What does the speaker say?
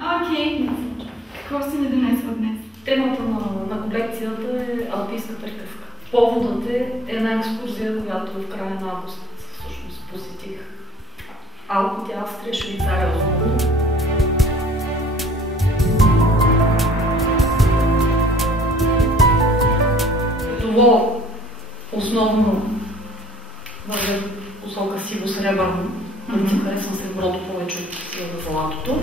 Окей. Какво си ни донесла днес? Темата на колекцията е алпийска приказка. Поводът е една екскурзия, която в края на август всъщност посетих. Алпите, Австрия, Швейцария основно. Това основно вървя посока сиво-сребърно. Харесвам се в брото повече от златото.